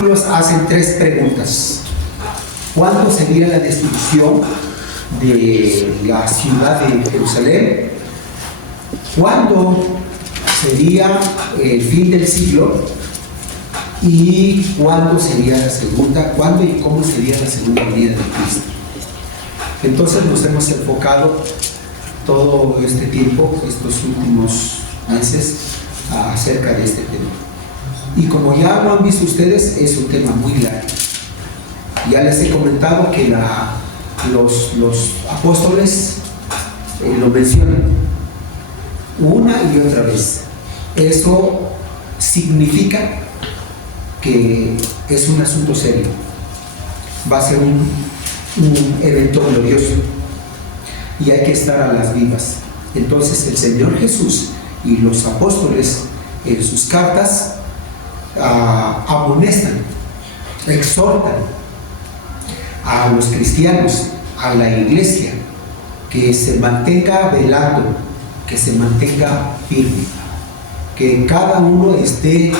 discípulos hacen tres preguntas. ¿Cuándo sería la destrucción de la ciudad de Jerusalén? ¿Cuándo sería el fin del siglo? ¿Y cuándo sería la segunda? ¿Cuándo y cómo sería la segunda venida de Cristo? Entonces nos hemos enfocado todo este tiempo, estos últimos meses, acerca de este tema. Y como ya lo han visto ustedes, es un tema muy largo. Ya les he comentado que los apóstoles lo mencionan una y otra vez. Eso significa que es un asunto serio. Va a ser un evento glorioso y hay que estar a las vivas. Entonces el Señor Jesús y los apóstoles en sus cartas amonestan, exhortan a los cristianos, a la iglesia, que se mantenga velando, que se mantenga firme, que cada uno esté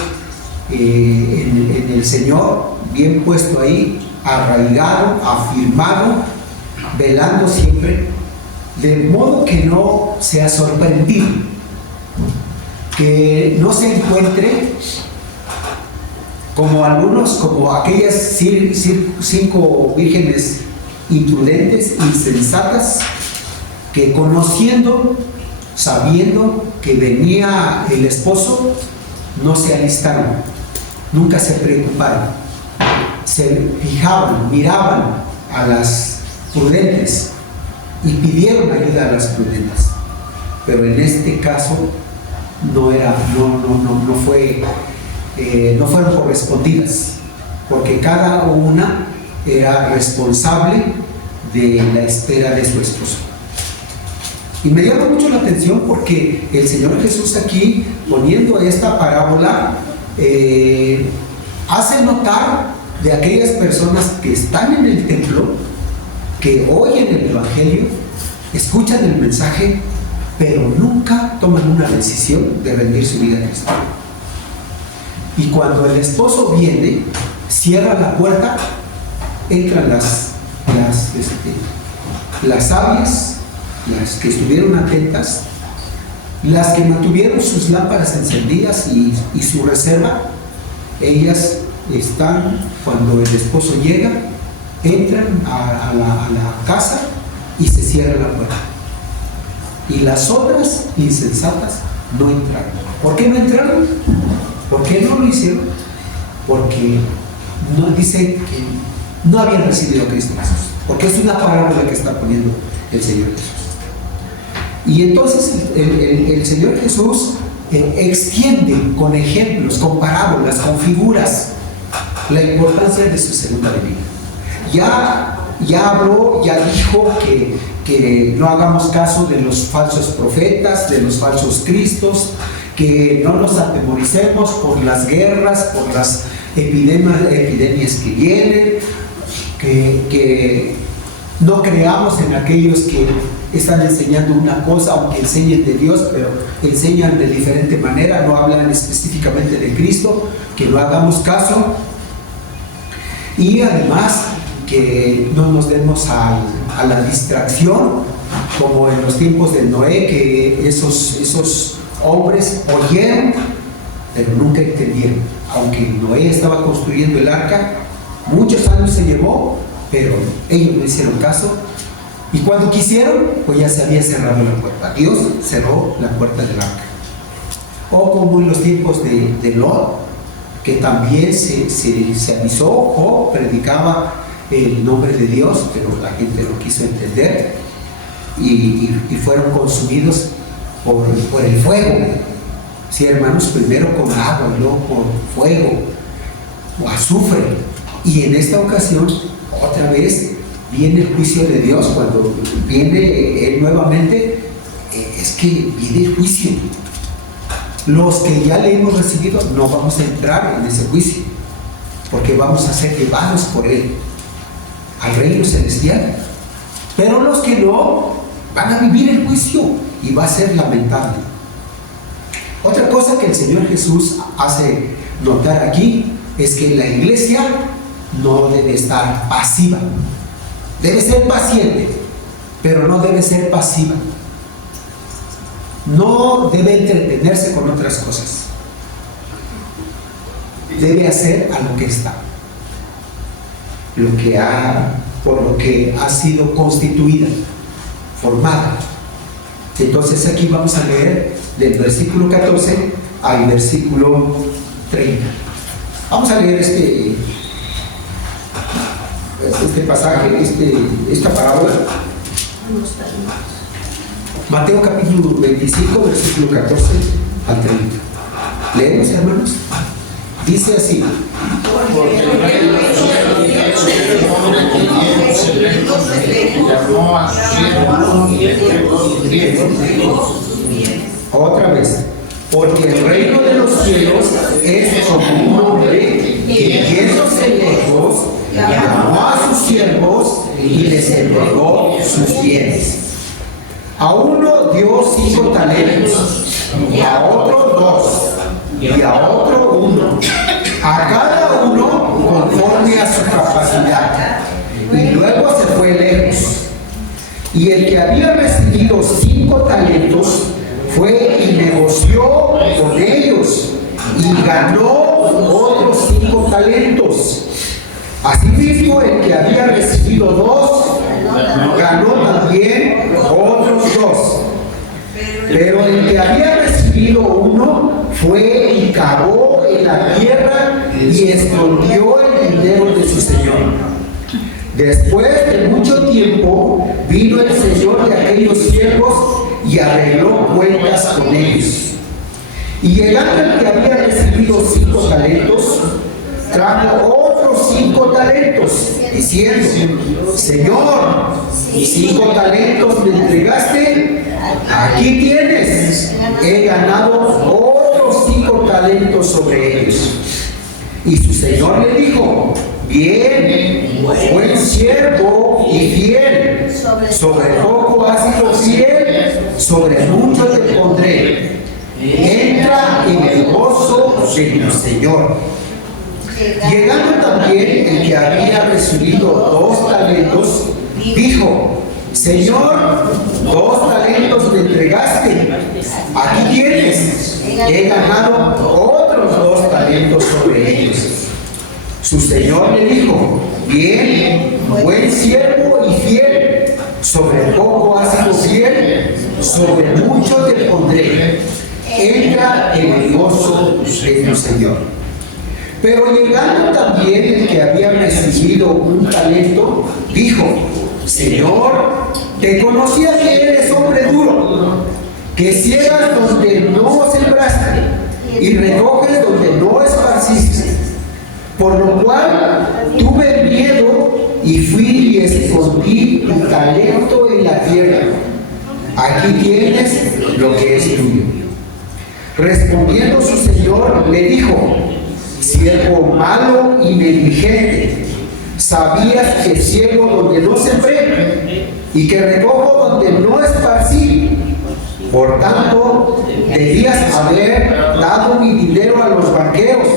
en el Señor, bien puesto ahí, arraigado, afirmado, velando siempre, de modo que no sea sorprendido, que no se encuentre como algunos, como aquellas 5 vírgenes imprudentes, insensatas, que conociendo, sabiendo que venía el esposo, no se alistaron, nunca se preocuparon, se fijaban, miraban a las prudentes y pidieron ayuda a las prudentes. Pero en este caso no fueron correspondidas, porque cada una era responsable de la espera de su esposo. Y me llama mucho la atención porque el Señor Jesús aquí, poniendo esta parábola, hace notar de aquellas personas que están en el templo, que oyen el Evangelio, escuchan el mensaje, pero nunca toman una decisión de rendir su vida a Cristo. Y cuando el esposo viene, cierra la puerta, entran las sabias, las que estuvieron atentas, las que mantuvieron sus lámparas encendidas y su reserva. Ellas están, cuando el esposo llega, entran a la casa y se cierra la puerta. Y las otras insensatas no entraron. ¿Por qué no entraron? ¿Por qué no lo hicieron? Porque no, dicen que no habían recibido a Cristo Jesús. Porque es una parábola que está poniendo el Señor Jesús. Y entonces el Señor Jesús extiende con ejemplos, con parábolas, con figuras, la importancia de su segunda venida. Ya habló, ya dijo que no hagamos caso de los falsos profetas, de los falsos cristos, que no nos atemoricemos por las guerras, por las epidemias que vienen, que no creamos en aquellos que están enseñando una cosa, aunque enseñen de Dios, pero enseñan de diferente manera, no hablan específicamente de Cristo, que no hagamos caso. Y además que no nos demos a la distracción, como en los tiempos de Noé, que esos hombres oyeron, pero nunca entendieron. Aunque Noé estaba construyendo el arca, muchos años se llevó, pero ellos no hicieron caso. Y cuando quisieron, pues ya se había cerrado la puerta. Dios cerró la puerta del arca. O como en los tiempos de Lot, que también se avisó o predicaba el nombre de Dios, pero la gente no quiso entender y fueron consumidos por el fuego. Sí, hermanos, primero con agua y luego por fuego o azufre. Y en esta ocasión, otra vez, viene el juicio de Dios. Cuando viene Él nuevamente, es que viene el juicio. Los que ya le hemos recibido no vamos a entrar en ese juicio, porque vamos a ser llevados por Él al reino celestial. Pero los que no, van a vivir el juicio y va a ser lamentable. Otra cosa que el Señor Jesús hace notar aquí es que la iglesia no debe estar pasiva. Debe ser paciente, pero no debe ser pasiva. No debe entretenerse con otras cosas. Debe hacer a lo que está, por lo que ha sido constituida, formada. Entonces aquí vamos a leer del versículo 14 al versículo 30. Vamos a leer este pasaje, esta parábola. Mateo capítulo 25, versículo 14 al 30. Leemos, hermanos. Dice así: Porque el reino de los cielos llamó a sus siervos y entregó sus bienes. Otra vez. Porque el reino de los cielos es como un hombre que, yéndose lejos, llamó a sus siervos y les entregó sus bienes. A uno dio 5 talentos, y a otro 2, y a otro 1, a cada uno conforme a su capacidad. Y luego se fue lejos. Y el que había recibido 5 talentos fue y negoció con ellos y ganó otros 5 talentos. Asimismo, el que había recibido 2 ganó también otros 2. Pero el que había recibido 1 fue y cavó en la tierra y escondió el dinero de su señor. Después de mucho tiempo vino el señor de aquellos siervos y arregló cuentas con ellos. Y llegando el que había recibido 5 talentos, trajo otros 5 talentos, diciendo: Señor, 5 talentos me entregaste, aquí tienes, he ganado otros 5 talentos sobre ellos. Y su señor le dijo: Bien, buen siervo y fiel, sobre poco has sido fiel, sobre mucho te pondré. Entra en el gozo de tu Señor. Llegando también el que había recibido 2 talentos, dijo: Señor, 2 talentos me entregaste, aquí tienes, he ganado otros 2 talentos sobre ellos. Su señor le dijo: Bien, buen siervo y fiel, sobre poco has sido fiel, sobre mucho te pondré. Entra en el gozo de tu Señor. Pero llegando también el que había recibido 1 talento, dijo: Señor, te conocía que eres hombre duro, que ciegas donde no sembraste y recoges donde no esparciste. Por lo cual tuve miedo y fui y escondí tu talento en la tierra. Aquí tienes lo que es tuyo. Respondiendo su señor le dijo: Siervo malo y negligente, sabías que ciego donde no sembré y que recojo donde no esparcí. Por tanto, debías haber dado mi dinero a los banqueros,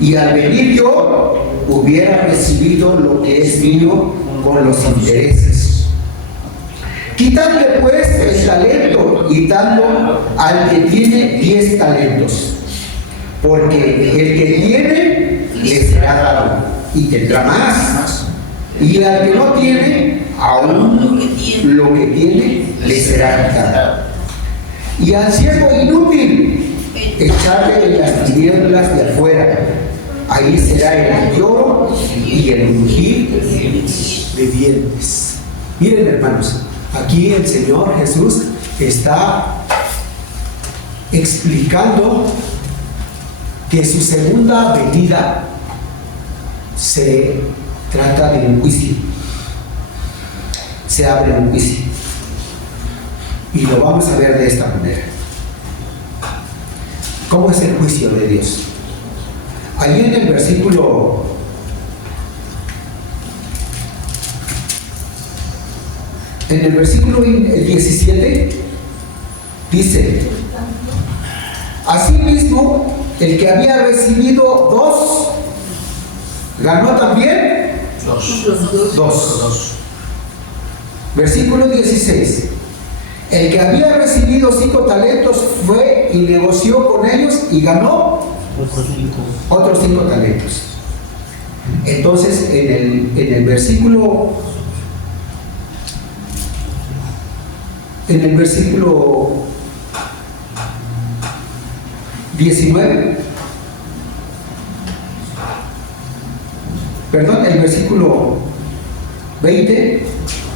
y al venir yo hubiera recibido lo que es mío con los intereses. Quitadle pues el talento y dadlo al que tiene 10 talentos, porque el que tiene le será dado y tendrá más, y al que no tiene, aún lo que tiene le será quitado. Y al siervo inútil, echarle en las tinieblas de afuera. Ahí será el lloro y el mugir de dientes. Miren, hermanos, aquí el Señor Jesús está explicando que su segunda venida se trata de un juicio. Se abre un juicio. Y lo vamos a ver de esta manera. ¿Cómo es el juicio de Dios? Allí en el versículo 17 dice: Asimismo, el que había recibido 2 ganó también dos. Versículo 16. El que había recibido 5 talentos fue y negoció con ellos y ganó otros 5 talentos. Entonces, en el versículo 19, perdón, el versículo 20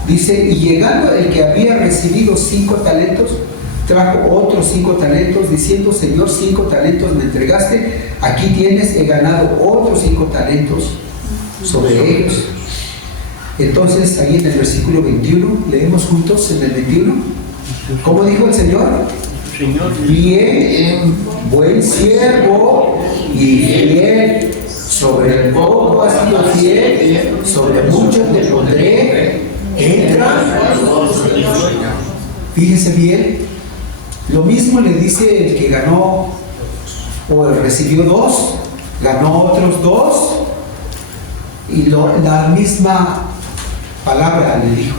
dice: y llegando el que había recibido 5 talentos, trajo otros 5 talentos, diciendo: Señor, 5 talentos me entregaste, aquí tienes, he ganado otros 5 talentos sobre ellos. Entonces, ahí en el versículo 21, leemos juntos en el 21, ¿cómo dijo el Señor? Bien, buen siervo y fiel, sobre el poco has sido fiel, sobre mucho te pondré, entra. Fíjese bien, lo mismo le dice el que ganó o recibió 2, ganó otros 2, y la misma palabra le dijo: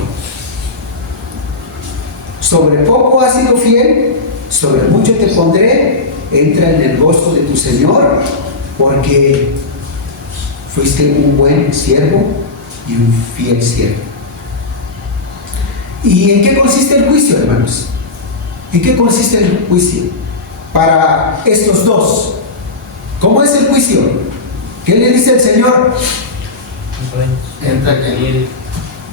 sobre poco has sido fiel, sobre mucho te pondré, entra en el gozo de tu Señor, porque fuiste un buen siervo y un fiel siervo. ¿Y en qué consiste el juicio, hermanos? ¿En qué consiste el juicio para estos dos? ¿Cómo es el juicio? ¿Qué le dice el Señor?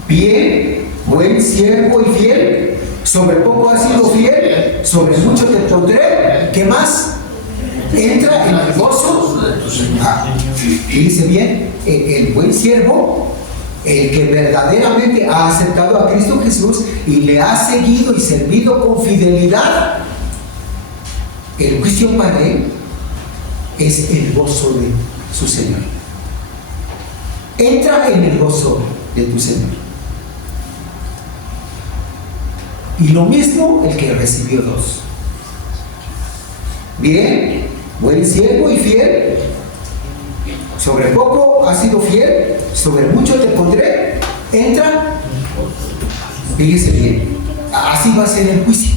Bien, buen siervo y fiel, sobre poco has sido fiel, sobre mucho te pondré. ¿Qué más? Entra en el gozo. Y dice bien, el buen siervo, el que verdaderamente ha aceptado a Cristo Jesús y le ha seguido y servido con fidelidad, el juicio para él es el gozo de su Señor. Entra en el gozo de tu Señor. Y lo mismo el que recibió 2. Bien, buen siervo y fiel, sobre poco has sido fiel, sobre mucho te pondré, entra. Fíjese bien, así va a ser el juicio,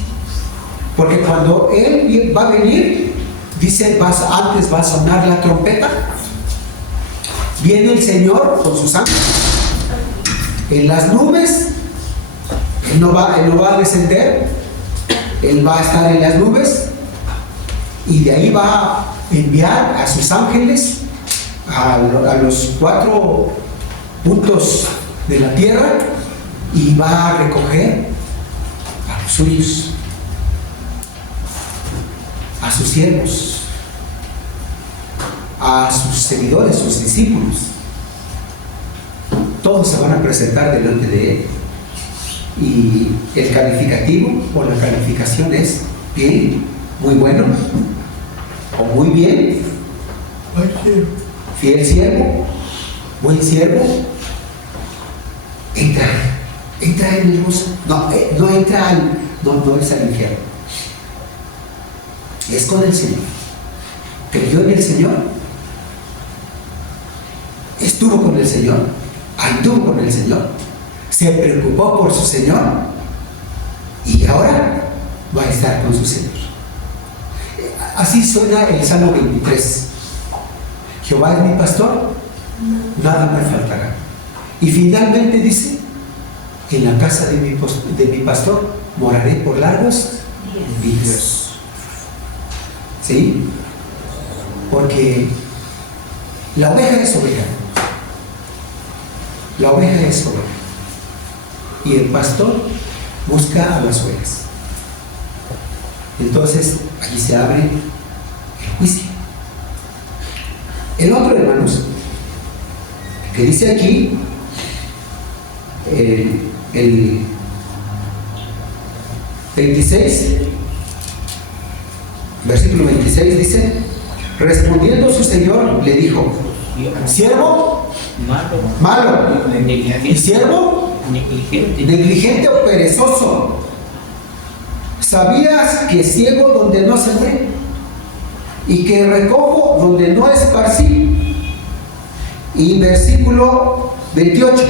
porque cuando Él va a venir, dice, antes va a sonar la trompeta, viene el Señor con sus ángeles en las nubes. Él no va a descender, Él va a estar en las nubes, y de ahí va a enviar a sus ángeles a los 4 puntos de la tierra, y va a recoger a los suyos, a sus siervos, a sus seguidores, sus discípulos. Todos se van a presentar delante de Él, y el calificativo o la calificación es bien, muy bueno, o muy bien, fiel siervo, buen siervo. Entra en el gozo. No es al infierno, es con el Señor. Creyó en el Señor, estuvo con el Señor, anduvo con el Señor, se preocupó por su Señor, y ahora va a estar con su Señor. Así suena el Salmo 23. Jehová es mi pastor, nada me faltará. Y finalmente dice: en la casa de mi pastor moraré por largos días. ¿Sí? Porque la oveja es oveja. La oveja es oveja. Y el pastor busca a las ovejas. Entonces, allí se abre el juicio. El otro, hermanos, que dice aquí, el 26, versículo 26 dice: respondiendo su Señor le dijo: siervo malo y siervo negligente o perezoso, ¿sabías que ciego donde no sembré y que recojo donde no esparcí? Y versículo 28.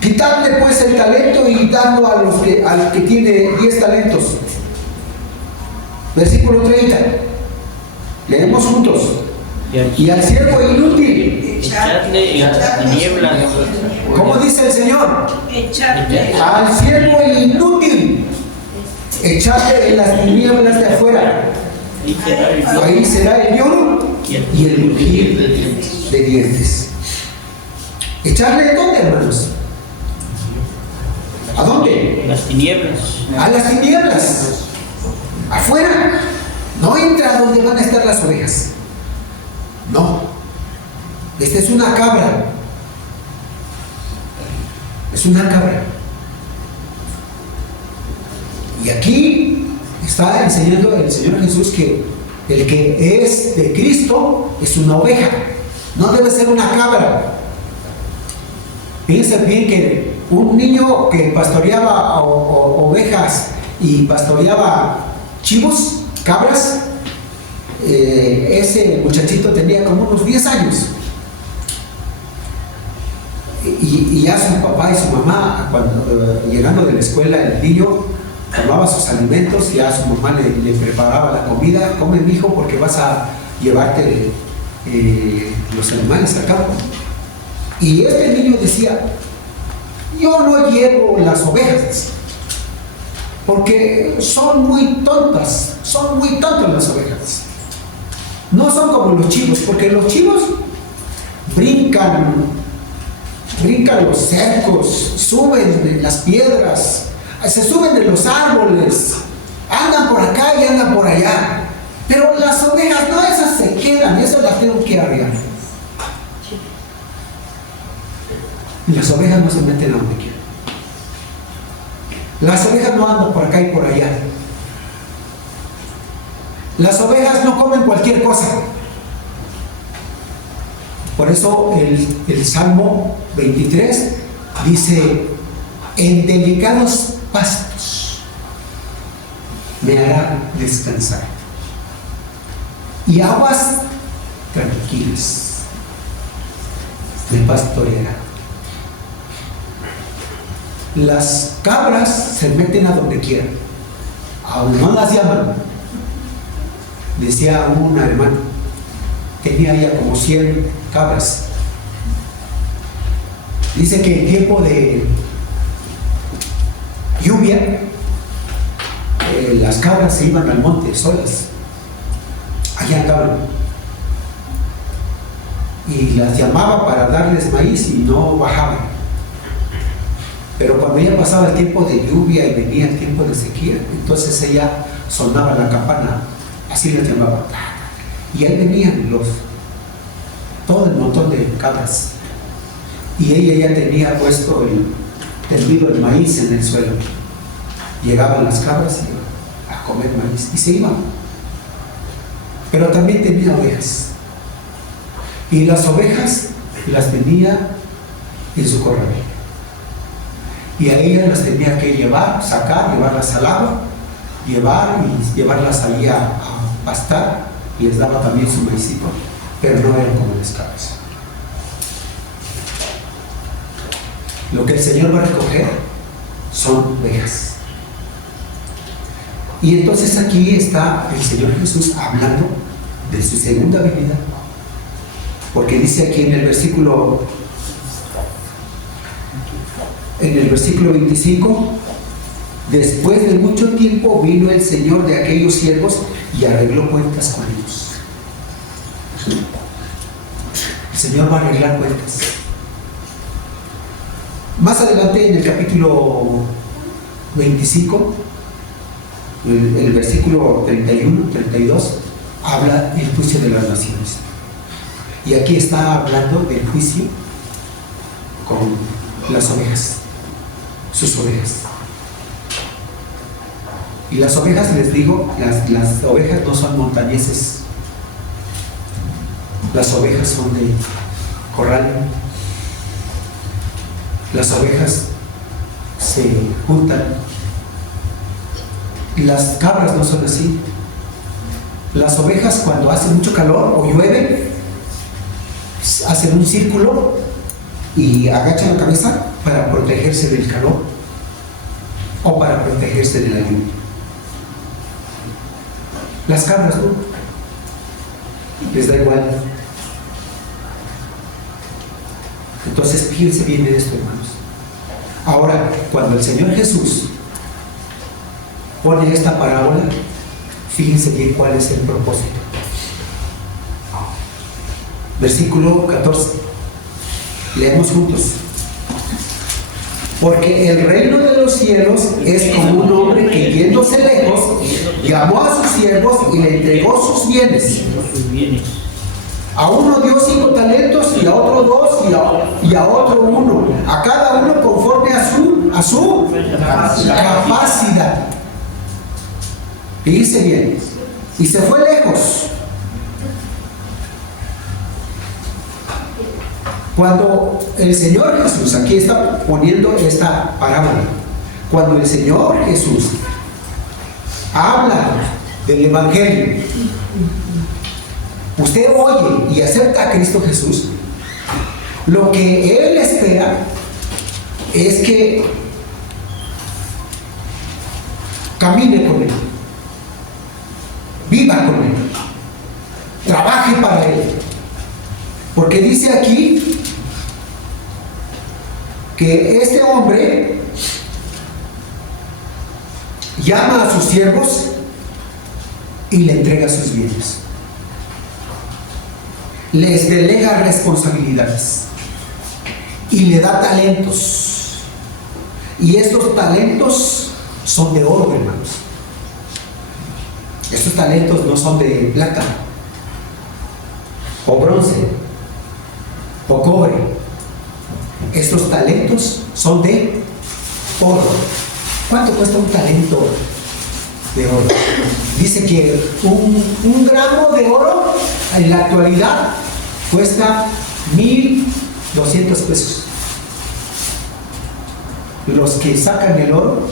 Quitadle pues el talento y dadlo al que tiene 10 talentos. Versículo 30. Leemos juntos. Y al siervo inútil, echadle en las tinieblas. ¿cómo dice el Señor? Echadle. Al siervo inútil, echadle en las tinieblas de afuera. Ahí será el lloro y el rugir de dientes. ¿Echarle dónde, hermanos? ¿A dónde? Las tinieblas. A las tinieblas. Afuera. No entra donde van a estar las ovejas. No. Esta es una cabra. Es una cabra. Y aquí está enseñando el Señor Jesús que el que es de Cristo es una oveja. No debe ser una cabra. Piensen bien que un niño que pastoreaba ovejas y pastoreaba chivos, cabras, ese muchachito tenía como unos 10 años. Y ya su papá y su mamá, cuando llegando de la escuela, el niño tomaba sus alimentos, ya su mamá le preparaba la comida. Come, mijo, porque vas a llevarte los animales al campo. Y este niño decía: yo no llevo las ovejas porque son muy tontas las ovejas. No son como los chivos, porque los chivos brincan los cercos, suben de las piedras, se suben de los árboles, andan por acá y andan por allá. Pero las ovejas no, esas se quedan, esas las tengo que arriar. Y las ovejas no se meten a donde quieran. Las ovejas no andan por acá y por allá. Las ovejas no comen cualquier cosa. Por eso el Salmo 23 dice: en delicados pastos me hará descansar, y aguas tranquilas me pastoreará. Las cabras se meten a donde quieran, aún no las llaman. Decía una hermana, tenía ya como 100 cabras. Dice que en tiempo de lluvia, las cabras se iban al monte solas. Allá andaban. Y las llamaba para darles maíz y no bajaban. Pero cuando ya pasaba el tiempo de lluvia y venía el tiempo de sequía, entonces ella sonaba la campana, así las llamaba. Y ahí venían todo el montón de cabras. Y ella ya tenía puesto tendido el maíz en el suelo. Llegaban las cabras y iban a comer maíz y se iban. Pero también tenía ovejas. Y las ovejas las tenía en su corral. Y a ellas las tenía que sacar, llevarlas al agua, llevarlas ahí a pastar, y les daba también su maicito, pero no eran como las cabras. Lo que el Señor va a recoger son ovejas. Y entonces aquí está el Señor Jesús hablando de su segunda venida, porque dice aquí en el versículo 25: después de mucho tiempo vino el Señor de aquellos siervos y arregló cuentas con ellos. El Señor va a arreglar cuentas. Más adelante, en el capítulo 25, el versículo 31, 32, habla del juicio de las naciones. Y aquí está hablando del juicio con las ovejas, sus ovejas. Y las ovejas, les digo, las ovejas no son montañeses. Las ovejas son de corral. Las ovejas se juntan. Las cabras no son así. Las ovejas, cuando hace mucho calor o llueve, hacen un círculo y agachan la cabeza para protegerse del calor o para protegerse de la lluvia. Las cabras no, les da igual. Entonces fíjense bien en esto, hermanos. Ahora, cuando el Señor Jesús pone esta parábola, fíjense bien cuál es el propósito. Versículo 14. Leemos juntos. Porque el reino de los cielos es como un hombre que, yéndose lejos, llamó a sus siervos y le entregó sus bienes. A uno dio 5 talentos, y a otro 2, y a otro 1. A cada uno conforme a su capacidad. Fíjense bien. Y se fue lejos. Cuando el Señor Jesús, aquí está poniendo esta parábola, cuando el Señor Jesús habla del Evangelio, usted oye y acepta a Cristo Jesús, lo que Él espera es que camine con Él, viva con Él, trabaje para Él. Porque dice aquí que este hombre llama a sus siervos y le entrega sus bienes. Les delega responsabilidades y le da talentos. Y estos talentos son de oro, hermanos. Estos talentos no son de plata o bronce o cobre. Estos talentos son de oro. ¿Cuánto cuesta un talento de oro? Dice que un gramo de oro en la actualidad cuesta 1,200 pesos. Los que sacan el oro,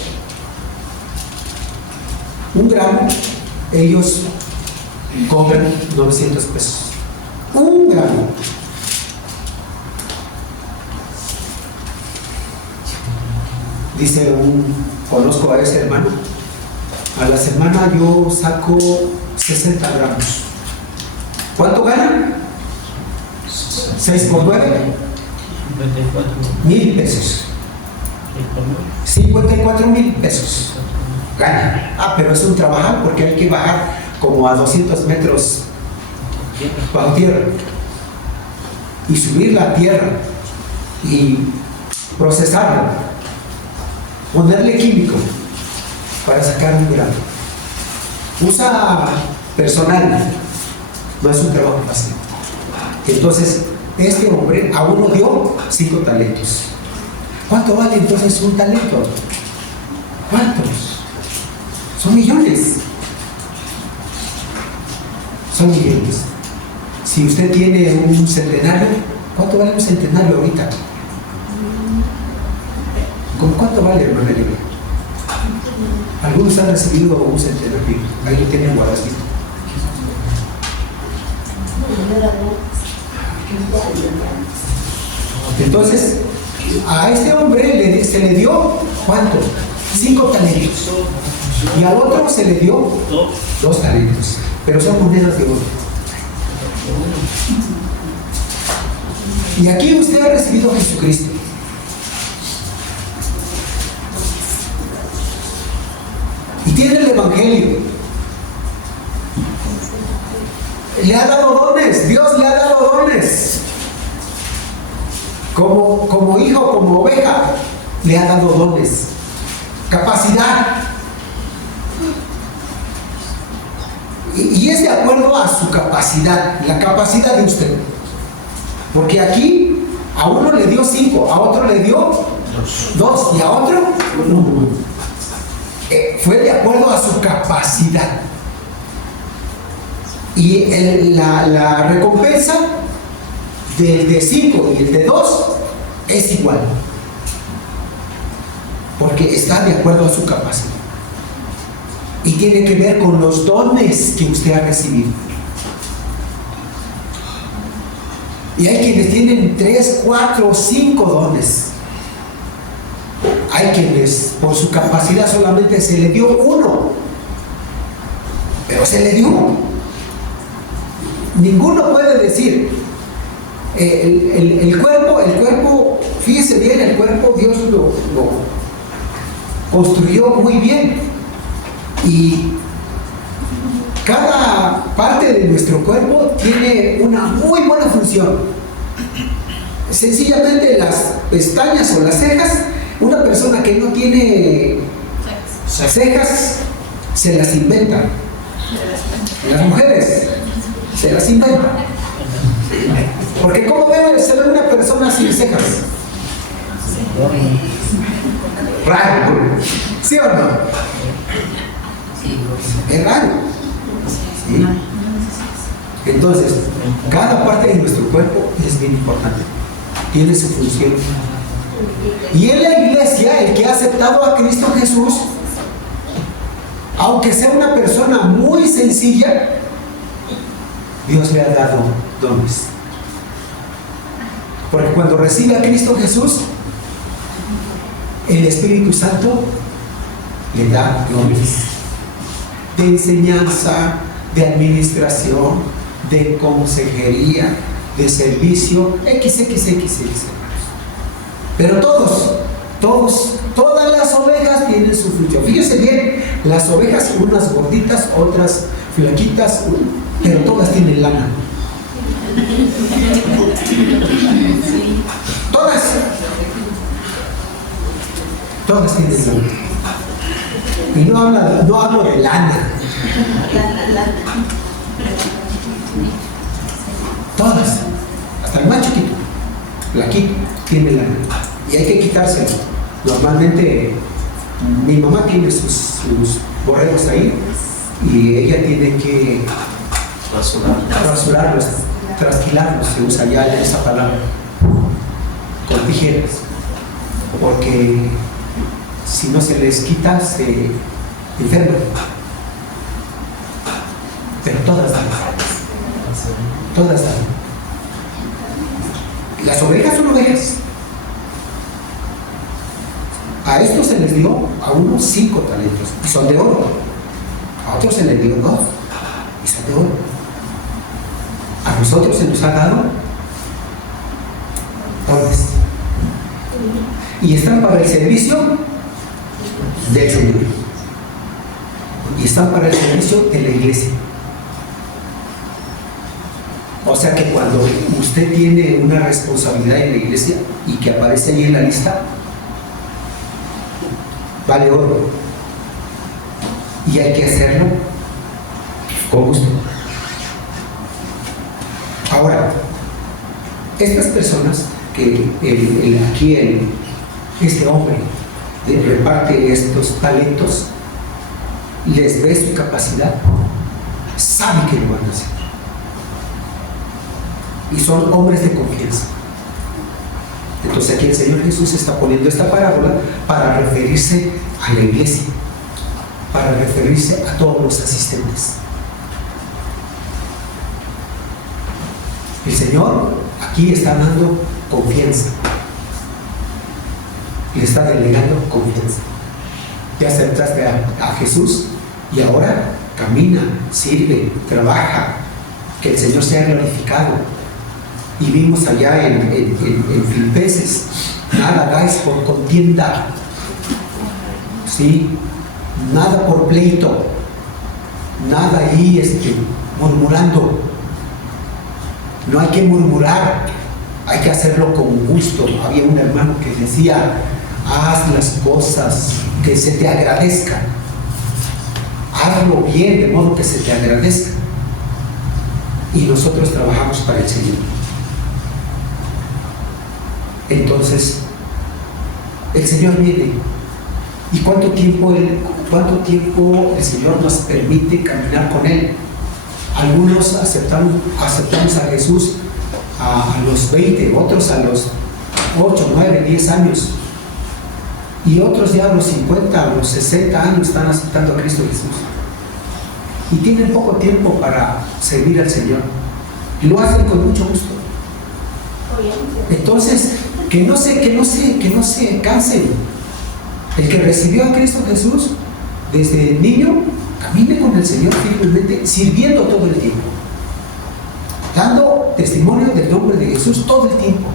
un gramo, ellos cobran 900 pesos. Un gramo. Dice conozco a ese hermano, a la semana yo saco 60 gramos. ¿Cuánto ganan? 6 por 9, 1,000 pesos. 54,000 pesos gana. Pero es un trabajar porque hay que bajar como a 200 metros bajo tierra y subir la tierra y procesarla, ponerle químico para sacar un grano. Usa personal, no es un trabajo fácil. Entonces, este hombre a uno dio 5 talentos. ¿Cuánto vale entonces un talento? ¿Cuántos? Son millones. Son millones. Si usted tiene un centenario, ¿cuánto vale un centenario ahorita? ¿Con cuánto vale, hermana Libre? Algunos han recibido un centenario. Ahí lo tienen guardadito. Entonces, a este hombre se le dio, ¿cuánto? 5 talentos. Y al otro se le dio 2 talentos. Pero son monedas de oro. Y aquí usted ha recibido a Jesucristo. Y tiene el Evangelio. Le ha dado dones. Dios le ha dado dones. Como hijo, como oveja, le ha dado dones. Capacidad. Y es de acuerdo a su capacidad, la capacidad de usted. Porque aquí a uno le dio 5, a otro le dio 2 y a otro 1. Fue de acuerdo a su capacidad. Y la recompensa del de 5 y el de 2 es igual. Porque está de acuerdo a su capacidad. Y tiene que ver con los dones que usted ha recibido. Y hay quienes tienen 3, 4, 5 dones. Hay quienes por su capacidad solamente se le dio uno, pero se le dio. Ninguno puede decir, el cuerpo, fíjese bien, el cuerpo Dios lo construyó muy bien. Y cada parte de nuestro cuerpo tiene una muy buena función. Sencillamente las pestañas o las cejas, una persona que no tiene cejas se las inventa. Las mujeres se las inventan. Porque ¿cómo debe ser una persona sin cejas? Raro, ¿sí o no? Es raro. ¿Sí? Entonces, cada parte de nuestro cuerpo es bien importante, tiene su función. Y en la iglesia, el que ha aceptado a Cristo Jesús, aunque sea una persona muy sencilla, Dios le ha dado dones. Porque cuando recibe a Cristo Jesús, el Espíritu Santo le da dones de enseñanza, de administración, de consejería, de servicio, XXXX. Pero todas las ovejas tienen su función. Fíjense bien, las ovejas, unas gorditas, otras flaquitas, pero todas tienen lana. Todas tienen lana. Y no hablo de lana. Todas, hasta el más chiquito, flaquito, tiene lana. Y hay que quitárselo. Normalmente mi mamá tiene sus borregos ahí y ella tiene que rasurarlos, trasquilarlos, se usa ya esa palabra, con tijeras, porque si no se les quita se enferman. Pero todas dan. Las ovejas son ovejas. A estos se les dio a unos 5 talentos y son de oro. A otros se les dio 2 y son de oro. A nosotros se nos ha dado dones. Y están para el servicio del Señor. Y están para el servicio de la iglesia. O sea que cuando usted tiene una responsabilidad en la iglesia y que aparece ahí en la lista, vale oro. Y hay que hacerlo con gusto. Ahora, estas personas que este hombre reparte estos talentos, les ve su capacidad, sabe que lo van a hacer. Y son hombres de confianza. Entonces aquí el Señor Jesús está poniendo esta parábola para referirse a la iglesia, para referirse a todos los asistentes. El Señor aquí está dando confianza, le está delegando confianza. Ya aceptaste a Jesús y ahora camina, sirve, trabaja, que el Señor sea glorificado. Y vimos allá en Filipenses, nada hagáis por contienda, ¿sí? Nada por pleito, nada ahí murmurando. No hay que murmurar, hay que hacerlo con gusto. Había un hermano que decía, haz las cosas que se te agradezcan, hazlo bien de modo que se te agradezca. Y nosotros trabajamos para el Señor. Entonces, el Señor viene. ¿Y cuánto tiempo el Señor nos permite caminar con Él? Algunos aceptamos a Jesús a los 20, otros a los 8, 9, 10 años. Y otros ya a los 50, a los 60 años están aceptando a Cristo Jesús. Y tienen poco tiempo para servir al Señor. Y lo hacen con mucho gusto. Entonces, que no se cansen. El que recibió a Cristo Jesús desde niño, camine con el Señor firmemente, sirviendo todo el tiempo, dando testimonio del nombre de Jesús todo el tiempo.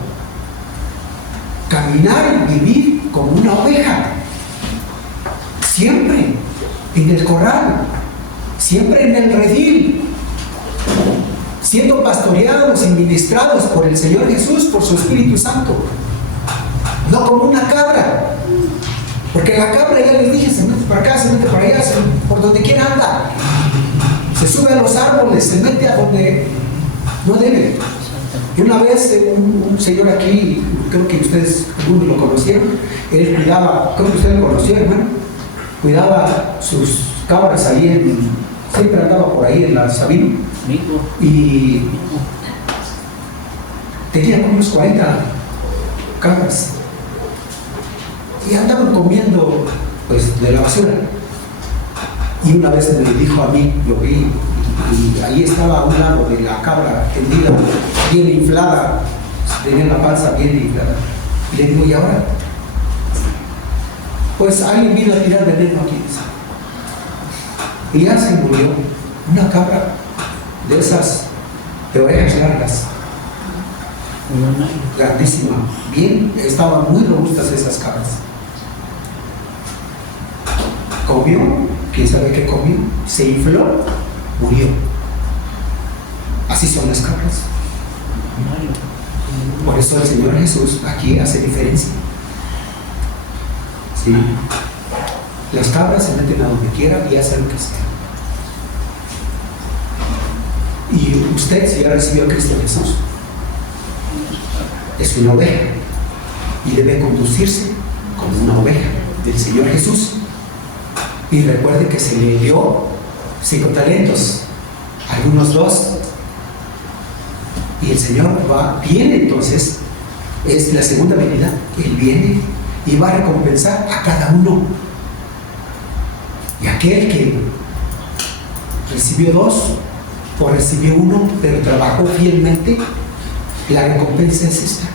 Caminar y vivir como una oveja, siempre en el corral, siempre en el redil, siendo pastoreados y ministrados por el Señor Jesús, por su Espíritu Santo, no como una cabra, porque la cabra, ya les dije, se mete para acá, se mete para allá, por donde quiera anda, se sube a los árboles, se mete a donde no debe. Y una vez un señor aquí, creo que ustedes algunos lo conocieron, él cuidaba, creo que ustedes lo conocieron, hermano, cuidaba sus cabras ahí siempre andaba por ahí en la Sabino, y tenía como unos 40 cabras y andaban comiendo pues de la basura. Y una vez me dijo a mí, lo vi, y ahí estaba a un lado de la cabra tendida, bien inflada, tenía la panza bien inflada, y le digo, ¿y ahora? Pues alguien vino a tirar veneno aquí, y ya se murió una cabra de esas de orejas largas, grandísima, bien, estaban muy robustas esas cabras. Comió, quién sabe qué comió, se infló, murió. Así son las cabras. Por eso el Señor Jesús aquí hace diferencia. ¿Sí? Las cabras se meten a donde quieran y hacen lo que sea. Y usted, si ya recibió a Cristo Jesús, es una oveja y debe conducirse como una oveja del Señor Jesús. Y recuerde que se le dio 5 talentos, algunos 2, y el Señor viene entonces, es la segunda venida, Él viene y va a recompensar a cada uno. Y aquel que recibió 2 o recibió 1, pero trabajó fielmente, la recompensa es esta.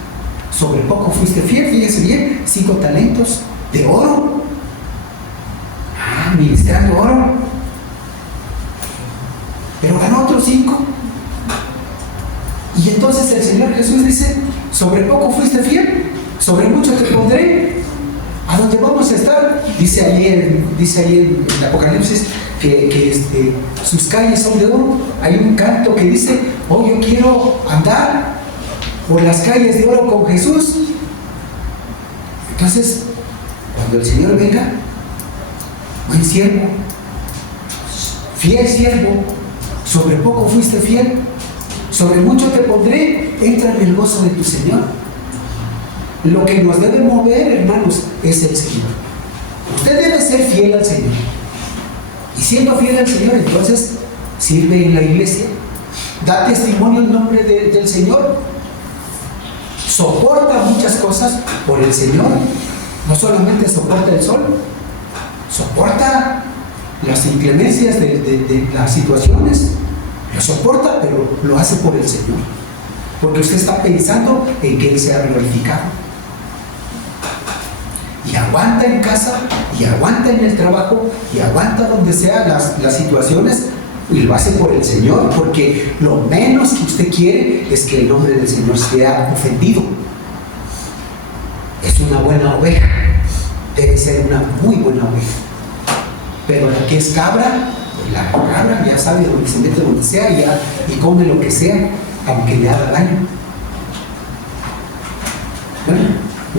Sobre poco fuiste fiel, fíjese bien, 5 talentos de oro. Ministrando oro, pero ganó otros 5. Y entonces el Señor Jesús dice, sobre poco fuiste fiel, sobre mucho te pondré. ¿A dónde vamos a estar? Dice ahí en el Apocalipsis que sus calles son de oro. Hay un canto que dice, oh, yo quiero andar por las calles de oro con Jesús. Entonces, cuando el Señor venga, buen siervo, fiel siervo, sobre poco fuiste fiel, sobre mucho te pondré, entra en el gozo de tu Señor. Lo que nos debe mover, hermanos, es el Señor. Usted debe ser fiel al Señor. Y siendo fiel al Señor, entonces sirve en la iglesia, da testimonio en nombre del Señor, soporta muchas cosas por el Señor. No solamente soporta el sol, soporta las inclemencias de las situaciones, lo soporta, pero lo hace por el Señor, porque usted está pensando en que Él sea glorificado. Y aguanta en casa, y aguanta en el trabajo, y aguanta donde sea las situaciones, y lo hace por el Señor, porque lo menos que usted quiere es que el nombre del Señor sea ofendido. Es una buena oveja, debe ser una muy buena oveja. Pero la que es cabra, pues la cabra ya sabe dónde se mete, donde sea, y come lo que sea, aunque le haga daño. Bueno,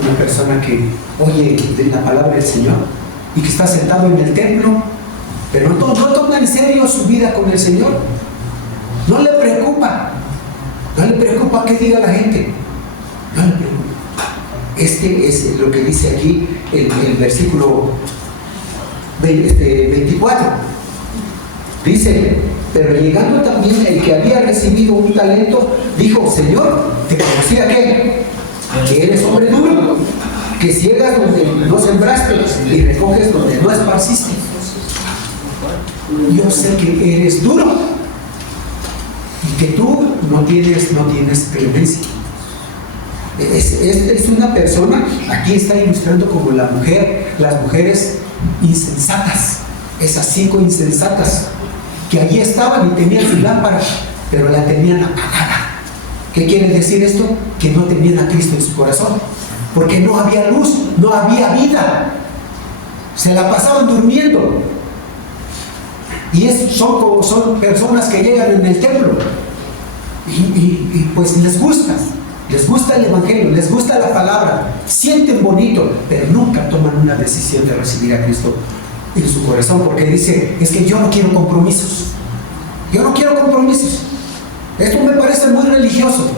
una persona que oye la palabra del Señor y que está sentado en el templo, pero no toma en serio su vida con el Señor, no le preocupa qué diga la gente, no le preocupa. Este es lo que dice aquí el versículo 24. Dice, pero llegando también el que había recibido un talento, dijo, Señor, ¿te conocía qué? Que eres hombre duro, que ciegas donde no sembraste y recoges donde no esparciste. Yo sé que eres duro y que tú no tienes clemencia. Es una persona, aquí está ilustrando como la mujer, las mujeres insensatas, esas 5 insensatas, que allí estaban y tenían su lámpara, pero la tenían apagada. ¿Qué quiere decir esto? Que no tenían a Cristo en su corazón, porque no había luz, no había vida, se la pasaban durmiendo. Y son personas que llegan en el templo y pues les gusta el Evangelio, les gusta la palabra, sienten bonito, pero nunca toman una decisión de recibir a Cristo en su corazón, porque dice, es que yo no quiero compromisos, esto me parece muy religioso.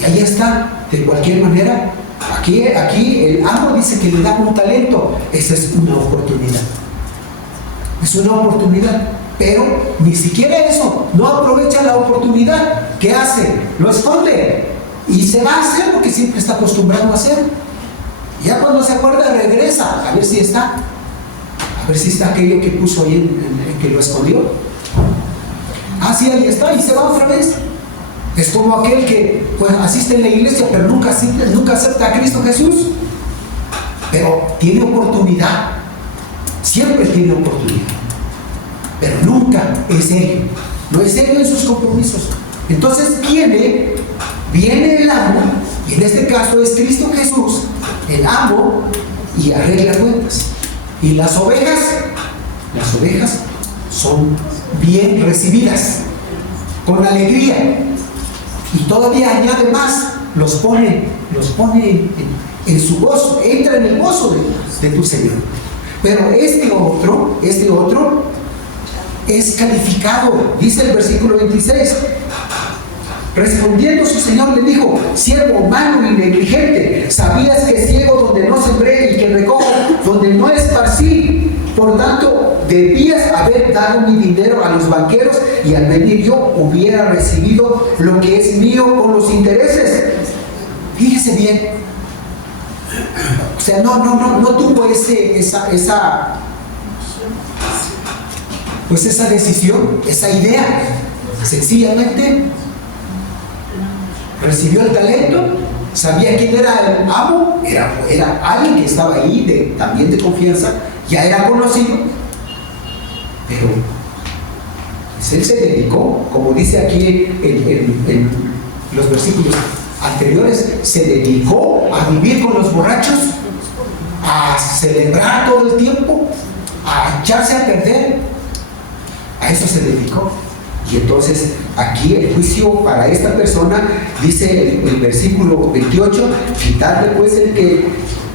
Y ahí está, de cualquier manera, aquí el amo dice que le da un talento, esa es una oportunidad. Es una oportunidad, pero ni siquiera eso, no aprovecha la oportunidad. ¿Qué hace? Lo esconde y se va a hacer lo que siempre está acostumbrado a hacer. Ya cuando se acuerda regresa a ver si está aquello que puso ahí en que lo escondió. Ah, sí, ahí está, y se va otra vez. Es como aquel que pues asiste en la iglesia pero nunca acepta a Cristo Jesús, pero tiene oportunidad. Siempre tiene oportunidad, pero nunca es serio, no es serio en sus compromisos. Entonces viene el amo, y en este caso es Cristo Jesús, el amo, y arregla cuentas. Y las ovejas son bien recibidas, con alegría, y todavía añade más, los pone en su gozo, entra en el gozo de tu Señor. Pero este otro es calificado, dice el versículo 26. Respondiendo su señor le dijo: siervo malo y negligente, sabías que ciego donde no sembré y que recojo donde no esparcí. Por tanto, debías haber dado mi dinero a los banqueros, y al venir yo hubiera recibido lo que es mío con los intereses. Fíjese bien. O sea, no tuvo esa decisión, esa idea. Sencillamente recibió el talento, sabía quién era el amo, era alguien que estaba ahí también de confianza, ya era conocido, pero pues él se dedicó, como dice aquí en los versículos anteriores, se dedicó a vivir con los borrachos, a celebrar todo el tiempo, a echarse a perder. A eso se dedicó. Y entonces aquí el juicio para esta persona, dice el versículo 28, quitarle pues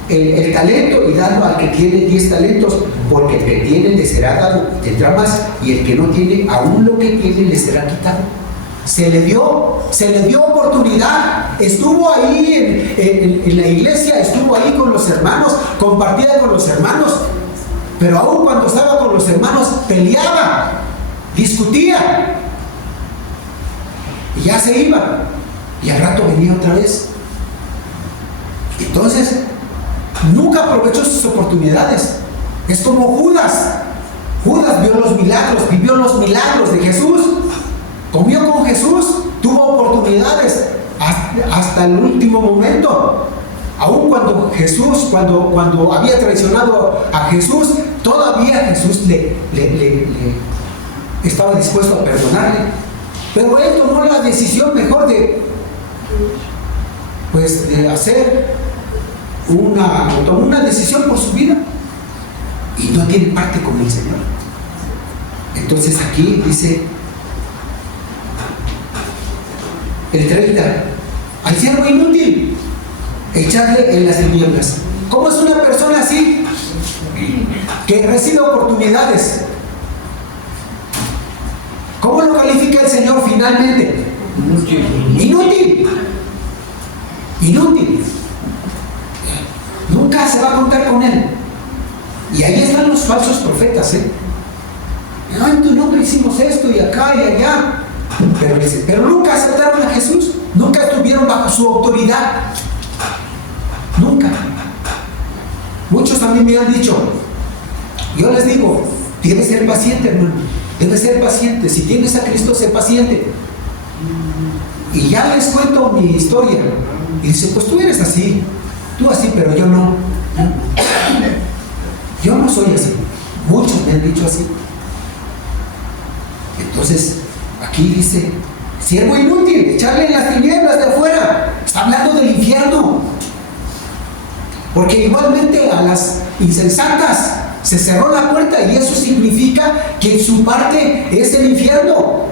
el talento y darlo al que tiene 10 talentos, porque el que tiene le será dado y tendrá más, y el que no tiene, aún lo que tiene le será quitado. Se le dio oportunidad, estuvo ahí en la iglesia, estuvo ahí con los hermanos, compartía con los hermanos, pero aún cuando estaba con los hermanos peleaba, discutía, y ya se iba, y al rato venía otra vez. Entonces nunca aprovechó sus oportunidades. Es como Judas vio los milagros, vivió los milagros de Jesús, comió con Jesús, tuvo oportunidades hasta el último momento. Aún cuando había traicionado a Jesús, todavía Jesús le estaba dispuesto a perdonarle. Pero él tomó la decisión mejor de hacer tomó una decisión por su vida, y no tiene parte con el Señor. Entonces aquí dice el 30, al siervo inútil, echarle en las tinieblas. ¿Cómo es una persona así? Que recibe oportunidades. ¿Cómo lo califica el Señor finalmente? Inútil. Nunca se va a contar con él. Y ahí están los falsos profetas, en tu nombre hicimos esto y acá y allá. Pero nunca aceptaron a Jesús, nunca estuvieron bajo su autoridad. Nunca. Muchos también me han dicho, yo les digo, debes ser paciente, hermano, debes ser paciente. Si tienes a Cristo, sé paciente. Y ya les cuento mi historia. Y dice, pues tú eres así, tú así, pero yo no. Yo no soy así. Muchos me han dicho así. Entonces, aquí dice, siervo inútil, echarle en las tinieblas de afuera. Está hablando del infierno. Porque igualmente a las insensatas se cerró la puerta y eso significa que su parte es el infierno.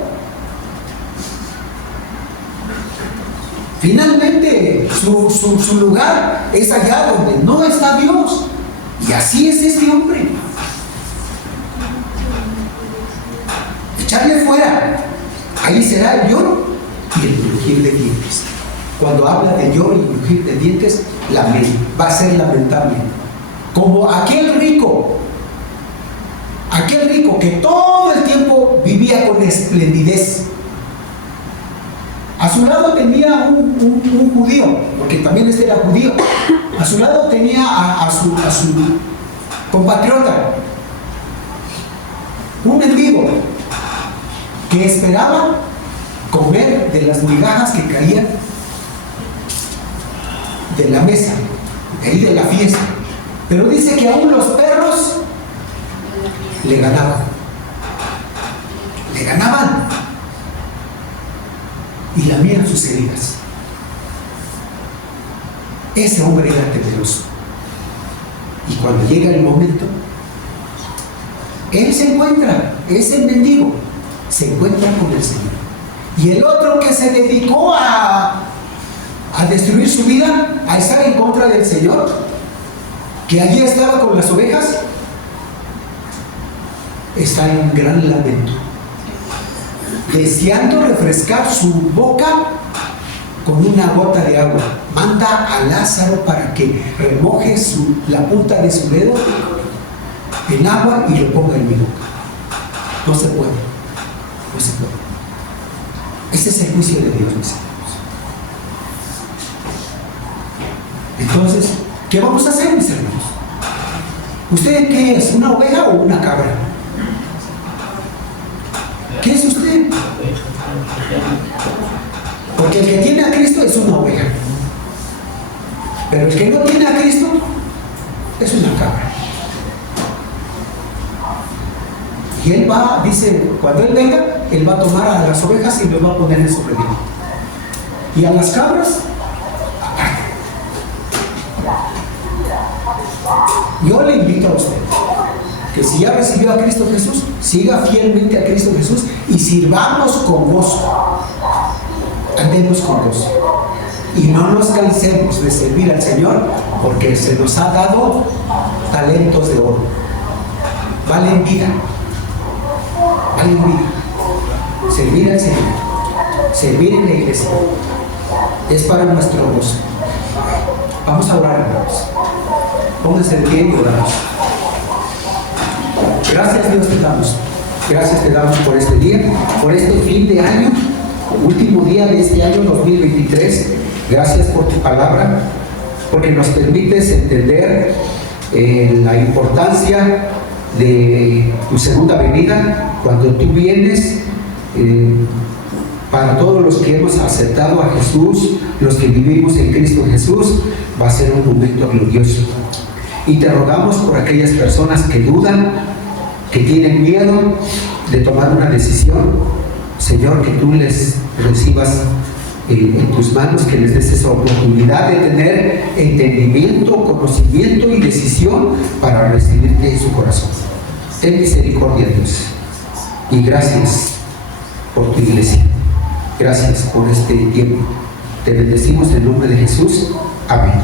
Finalmente, su lugar es allá donde no está Dios. Y así es este hombre. Echarle fuera. Ahí será el lloro y el crujir de dientes. Cuando habla de lloro y crujir de dientes, va a ser lamentable. Como aquel rico que todo el tiempo vivía con esplendidez. A su lado tenía un judío, porque también este era judío. A su lado tenía a su compatriota, un mendigo que esperaba comer de las migajas que caían de la mesa, de ahí de la fiesta. Pero dice que aún los perros le ganaban. Le ganaban. Y lamían sus heridas. Ese hombre era temeroso. Y cuando llega el momento, él se encuentra, ese mendigo, se encuentra con el Señor. Y el otro que se dedicó a destruir su vida, a estar en contra del Señor, que allí estaba con las ovejas, está en gran lamento, deseando refrescar su boca con una gota de agua. Manda a Lázaro para que remoje la punta de su dedo en agua y lo ponga en mi boca. No se puede, no se puede. Ese es el juicio de Dios, mis hermanos. Entonces, ¿qué vamos a hacer, mis hermanos? ¿Usted qué es? ¿Una oveja o una cabra? ¿Qué es usted? Porque el que tiene a Cristo es una oveja, pero el que no tiene a Cristo es una cabra. Y él va, dice, cuando él venga, él va a tomar a las ovejas y los va a poner en su redil. Y a las cabras, aparte. Yo le invito a usted que si ya recibió a Cristo Jesús, siga fielmente a Cristo Jesús y sirvamos con gozo. Andemos con gozo. Y no nos cansemos de servir al Señor, porque se nos ha dado talentos de oro. Valen vida. Valen vida. Servir al Señor, servir en la iglesia, es para nuestro gozo. Vamos a orar, hermanos. Pónganse de pie y oramos. Gracias, Dios, te damos. Gracias te damos por este día, por este fin de año, último día de este año 2023. Gracias por tu palabra, porque nos permites entender la importancia de tu segunda venida, cuando tú vienes para todos los que hemos aceptado a Jesús, los que vivimos en Cristo Jesús, va a ser un momento glorioso. Y te rogamos por aquellas personas que dudan, que tienen miedo de tomar una decisión, Señor, que tú les recibas en tus manos, que les des esa oportunidad de tener entendimiento, conocimiento y decisión para recibirte en su corazón. Ten misericordia, Dios, y gracias por tu iglesia. Gracias por este tiempo. Te bendecimos en nombre de Jesús. Amén.